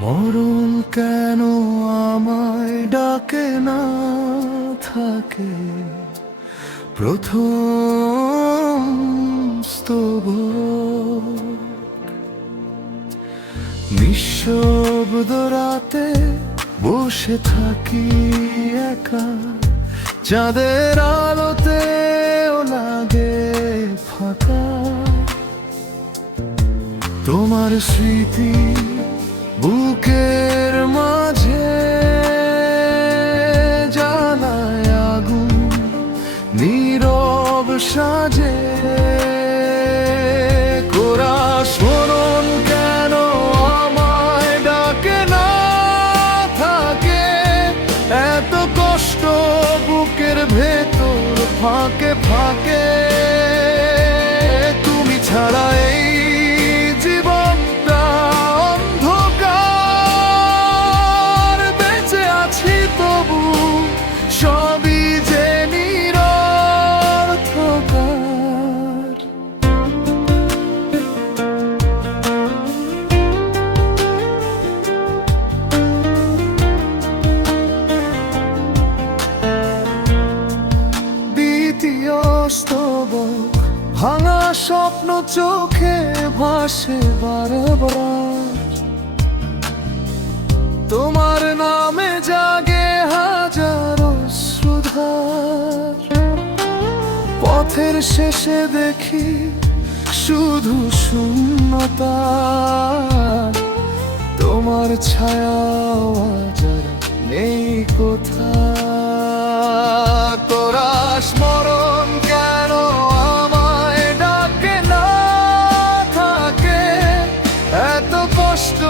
মরণ কেন আমায় ডাকে না থাকে প্রথম স্তবক। নিঃশব্দ রাতে বসে থাকি একা, চাঁদের আলোতে লাগে ফাঁকা। তোমার স্মৃতি বুকের মাঝে জ্বালায় আগুন, নীরব সাজে কোরা স্মরণ কেন আমায় ডাকে না থাকে এত কষ্ট বুকের ভেতর ফাঁকে ফাঁকে। তুমি ছাড়া এই জীবনটা অন্ধকার, বেঁচে আছি তবু সবই যে নিরর্থকার। দ্বিতীয় স্তবক, ভাঙা স্বপ্ন চোখে ভাসে বারবার। তোমার নামে জাগে হাজারো শ্রুধার। পথের শেষে দেখি শুধু শূন্যতা, তোমার ছায়াও আজ আর নেই কোথা। তোরা স্মরণ কেন আমায় ডাকে না থাকে এত কষ্ট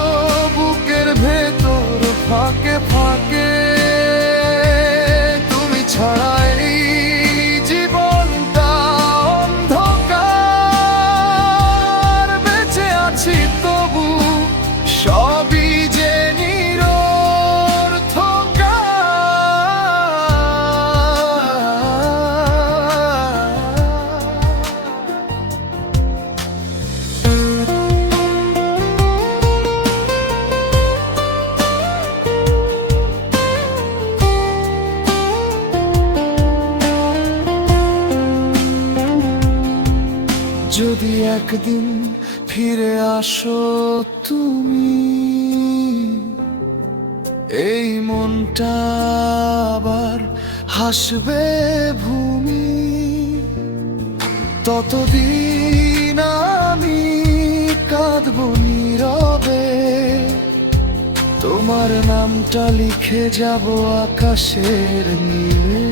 বুকের ভেতর ফাঁকে ফাঁকে। তুমি ছাড়া এই জীবনটা অন্ধকার, বেঁচে আছি তবু সবই যে যদি একদিন ফিরে আসো তুমি, এই মনটা আবার হাসবে ভূমি। ততদিন আমি কাঁদবো নীরবে, তোমার নামটা লিখে যাব আকাশের নীলে।